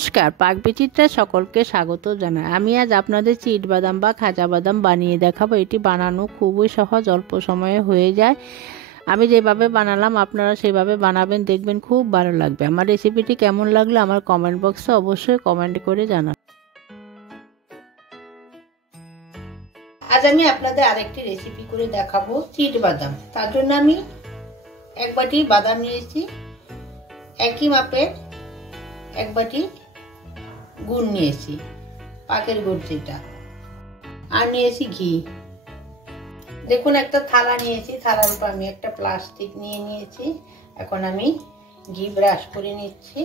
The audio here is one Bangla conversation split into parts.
নমস্কার, পাক বিচিত্রা সকলকে স্বাগত জানাই। আমি আজ আপনাদের চিট বাদাম বা খাজা বাদাম বানিয়ে দেখাবো। এটি বানানো খুবই সহজ, অল্প সময়ে হয়ে যায়। আমি যেভাবে বানালাম আপনারা সেভাবে বানাবেন, দেখবেন খুব ভালো লাগবে। আমার রেসিপিটি কেমন লাগলো আমার কমেন্ট বক্সে অবশ্যই কমেন্ট করে জানান। আজ আমি আপনাদের আরেকটি রেসিপি করে দেখাবো, চিট বাদাম। তার জন্য আমি এক বাটি বাদাম নিয়েছি, একই মাপের এক বাটি গুড় নিয়েছি, পাকের গুড় যেটা, আর নিয়েছি ঘি। দেখুন একটা থালা নিয়েছি, থালার উপর আমি একটা প্লাস্টিক নিয়ে নিয়েছি। এখন আমি ঘি ব্রাশ করে নিচ্ছি।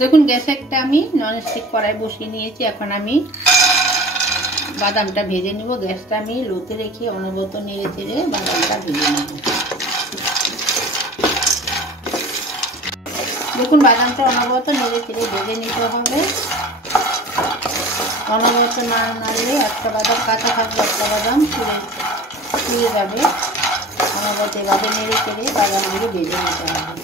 দেখুন গ্যাসে একটা আমি ননস্টিক কড়াই বসিয়ে নিয়েছি। এখন আমি বাদামটা ভেজে নিব। গ্যাসটা আমি লোতে রেখে অনবরত নেড়ে চেড়ে বাদামটা ভেজে নেব। দেখুন বাদামটা অনবরত নেড়ে চেড়ে ভেজে নিতে হবে। অনবরত না নাড়লে একটা বাদাম কাঁচা থাকবে, একটা বাদাম পুড়ে যাবে। অনবরত এভাবে নেড়ে চেড়ে বাদামগুলো ভেজে নিতে হবে।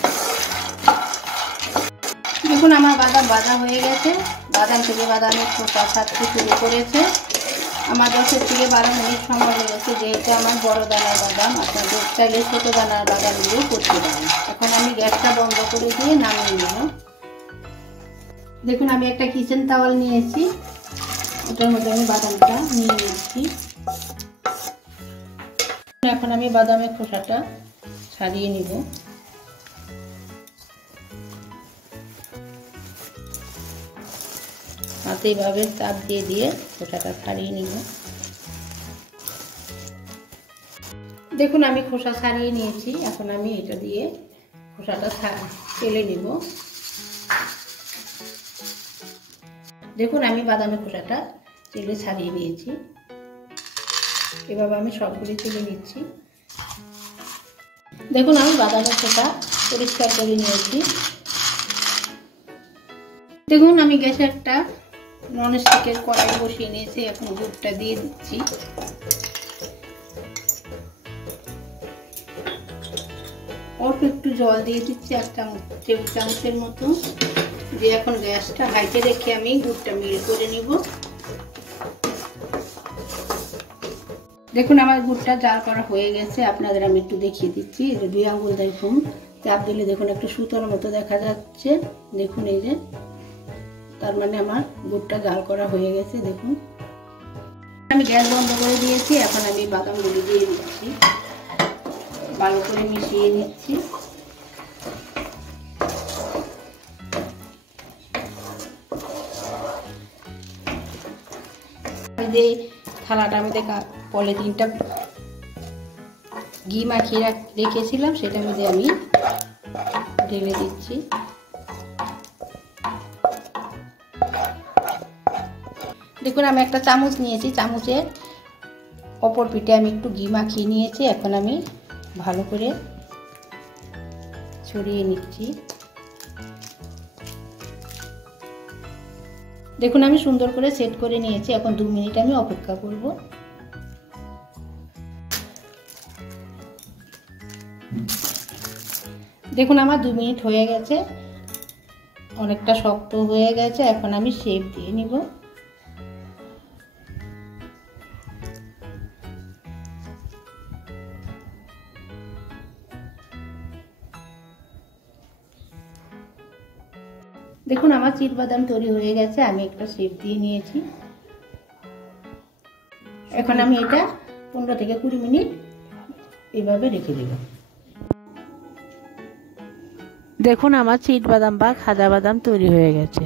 দেখুন আমার বাদাম ভাজা হয়ে গেছে। বাদাম থেকে বাদামের খোসা ছাড়তে শুরু করেছে। আমার 10 থেকে 12 মিনিট সময় লেগেছে, যেহেতু আমার বড় দানার বাদাম। আপনাদের চাইলে ছোট দানার বাদামগুলো করতে পারেন। এখন আমি গ্যাসটা বন্ধ করে দিয়ে নামিয়ে নেব। দেখুন আমি একটা কিচেন টাওয়াল নিয়েছি, ওটার মধ্যে আমি বাদামটা নিয়ে নিচ্ছি। এখন আমি বাদামের খোসাটা ছাড়িয়ে নিব। হাতে এইভাবে চাপ দিয়ে দিয়ে খোসাটা ছাড়িয়ে নিব। দেখুন আমি খোসা ছাড়িয়ে নিয়েছি। এখন আমি এটা দিয়ে খোসাটা তেলে নিব। দেখুন আমি বাদামের খোসাটা তেলে ছাড়িয়ে নিয়েছি। এভাবে আমি সবগুলি তেলে নিচ্ছি। দেখুন আমি বাদামের খোসা পরিষ্কার করে নিয়েছি। দেখুন আমি গ্যাসে একটা ননস্টিকের কড়াই বসিয়ে নিয়েছি। এখন গুড়টা দিয়ে দিচ্ছি। অল্প একটু জল দিয়ে দিচ্ছি, 1 টেবিল চামচের মতো দিয়ে এখন গ্যাসটা হাইতে রেখে আমি গুড়টা মিল করে নিব। দেখুন আমার গুড়টা জাল করা হয়ে গেছে। আপনাদের আমি একটু দেখিয়ে দিচ্ছি। এই যে 2 আঙ্গুল দেখুন চাপ দিলে দেখুন একটু সুতোর মতো দেখা যাচ্ছে। দেখুন এই যে, তার মানে আমার গুড়টা জাল করা হয়ে গেছে। দেখুন আমি গ্যাস বন্ধ করে দিয়েছি। এখন আমি বাদামগুলি দিয়ে দিচ্ছি, ভালো করে মিশিয়ে নিচ্ছি। যে থালাটার মধ্যে পলিথিনটা ঘি মাখিয়ে রেখেছিলাম সেটার মধ্যে আমি ঢেলে দিচ্ছি। দেখুন আমি একটা চামচ নিয়েছি, চামচের অপর পিঠে আমি একটু ঘি মাখিয়ে নিয়েছি। এখন আমি ভালো করে ছড়িয়ে নিচ্ছি। দেখুন আমি সুন্দর করে সেট করে নিয়েছি। এখন 2 মিনিট আমি অপেক্ষা করব। দেখুন আমার 2 মিনিট হয়ে গেছে, অনেকটা শক্ত হয়ে গেছে। এখন আমি শেপ দিয়ে নিব। দেখুন আমার চিট বাদাম তৈরি হয়ে গেছে। আমি একটা শেপ দিয়ে নিয়েছি। এখন আমি এটা 15 থেকে 20 মিনিট এইভাবে রেখে দেব। দেখুন আমার চিট বাদাম বা খাজা বাদাম তৈরি হয়ে গেছে।